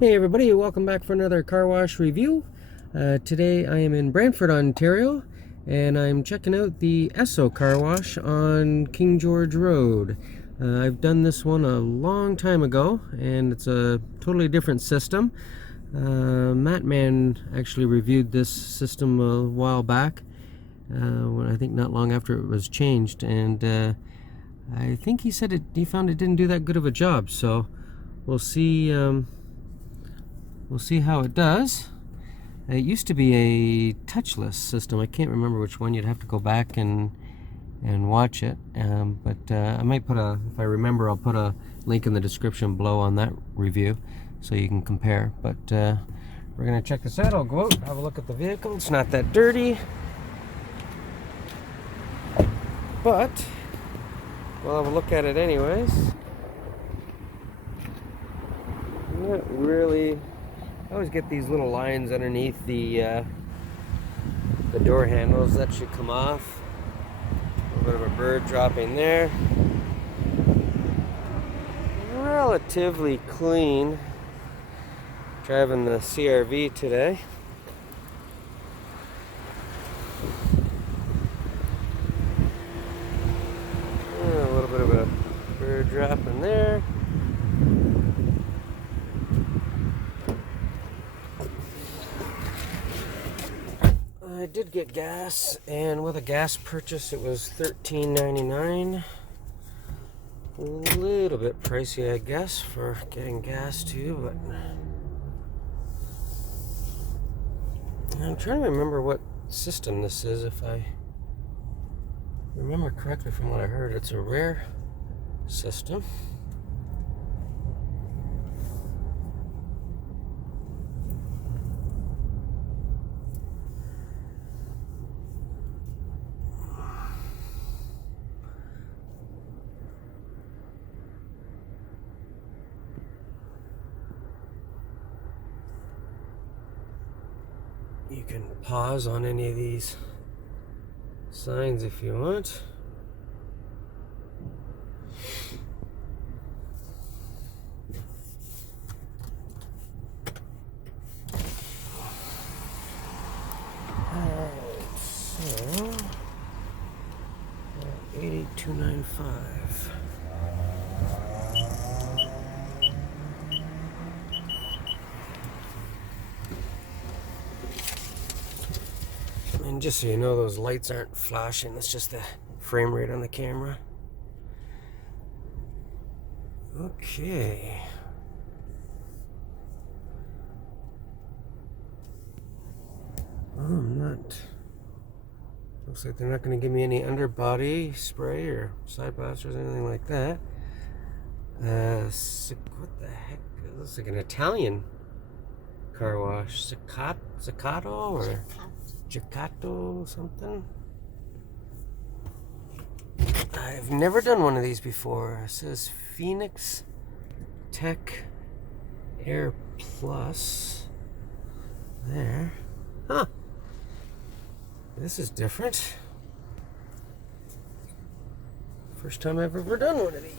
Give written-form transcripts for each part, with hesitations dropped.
Hey everybody, welcome back for another car wash review. Today I am in Brantford, Ontario, and I'm checking out the Esso car wash on King George Road. I've done this one a long time ago, and it's a totally different system. Mattman actually reviewed this system a while back, when I think not long after it was changed, and I think he said he found it didn't do that good of a job, so we'll see. We'll see how it does. It used to be a touchless system. I can't remember which one. You'd have to go back and watch it. But I might put if I remember, I'll put a link in the description below on that review so you can compare. But we're gonna check this out. I'll go out, have a look at the vehicle. It's not that dirty, but we'll have a look at it anyways. Not really. I always get these little lines underneath the door handles that should come off. A little bit of a bird dropping there. Relatively clean. Driving the CRV today. A little bit of a bird dropping there. I did get gas, and with a gas purchase it was $13.99. A little bit pricey, I guess, for getting gas too, but I'm trying to remember what system this is. If I remember correctly from what I heard, it's a rare system. You can pause on any of these signs if you want. Alright, so $82.95. And just so you know, those lights aren't flashing, it's just the frame rate on the camera. Okay. Oh, I'm not. Looks like they're not going to give me any underbody spray or side blasters or anything like that. What the heck? It looks like an Italian car wash. Staccato or Giacato something. I've never done one of these before. It says Phoenix Tech Air Plus. There. Huh. This is different. First time I've ever done one of these.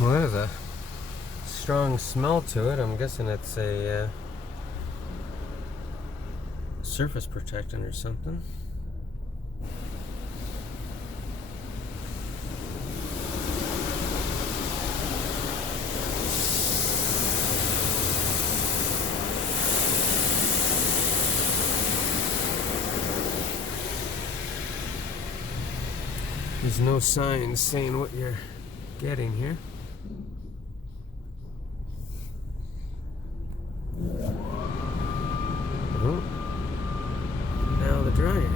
Well, there's a strong smell to it. I'm guessing it's a surface protectant or something. There's no signs saying what you're getting here. Oh, now the dryers.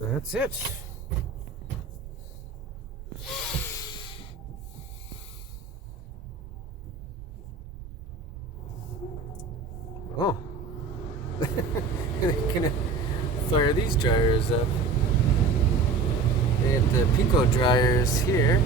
That's it. Oh. Gonna fire these dryers up. They have the Pico dryers here.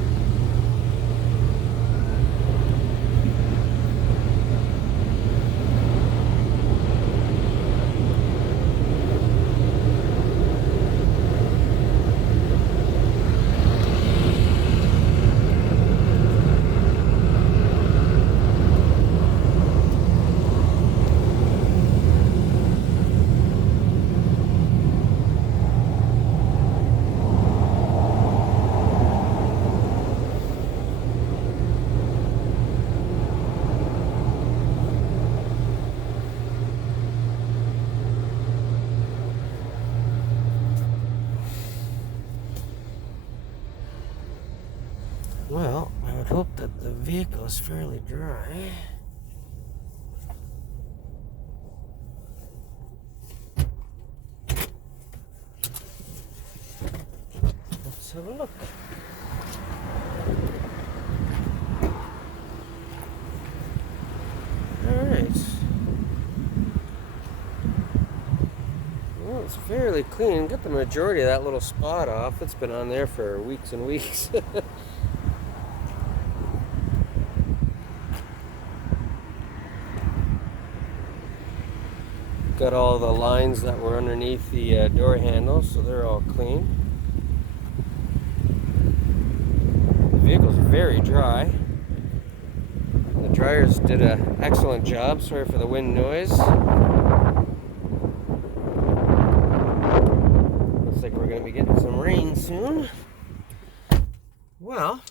Well, I would hope that the vehicle is fairly dry. Let's have a look. Alright. Well, it's fairly clean. Got the majority of that little spot off. It's been on there for weeks and weeks. Got all the lines that were underneath the door handles, so they're all clean. The vehicle's very dry. The dryers did an excellent job. Sorry for the wind noise. Looks like we're going to be getting some rain soon. Well,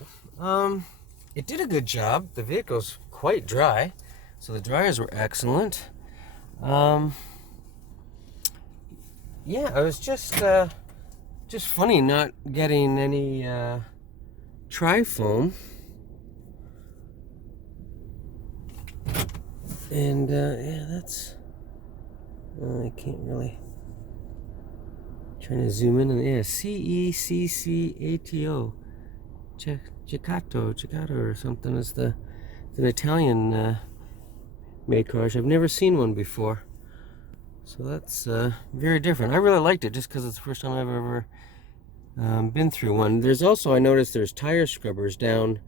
it did a good job. The vehicle's quite dry, so the dryers were excellent. Yeah, it was just funny not getting any tri-foam, and yeah, that's I can't really. Trying to zoom in, and yeah, Ceccato, Ceccato or something is it's an Italian made car. I've never seen one before. So that's very different. I really liked it just because it's the first time I've ever been through one. There's also, I noticed there's tire scrubbers down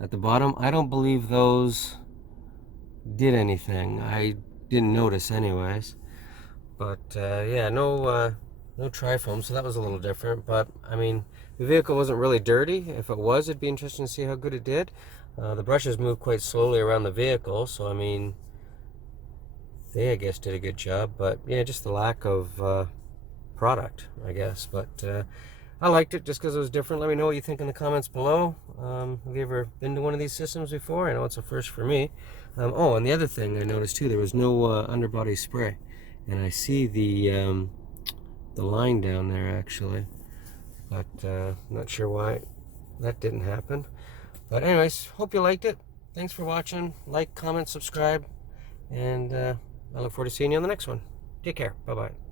at the bottom. I don't believe those did anything. I didn't notice anyways. But yeah, no No tri-foam, so that was a little different. But I mean, the vehicle wasn't really dirty. If it was, it'd be interesting to see how good it did. The brushes moved quite slowly around the vehicle, so I mean, they, I guess, did a good job. But yeah, just the lack of product, I guess. But I liked it just because it was different. Let me know what you think in the comments below. Have you ever been to one of these systems before? I know it's a first for me. Oh, and the other thing I noticed too, there was no underbody spray, and I see the line down there actually, but I'm not sure why that didn't happen. But anyways, hope you liked it. Thanks for watching. Like, comment, subscribe, and I look forward to seeing you on the next one. Take care. Bye-bye.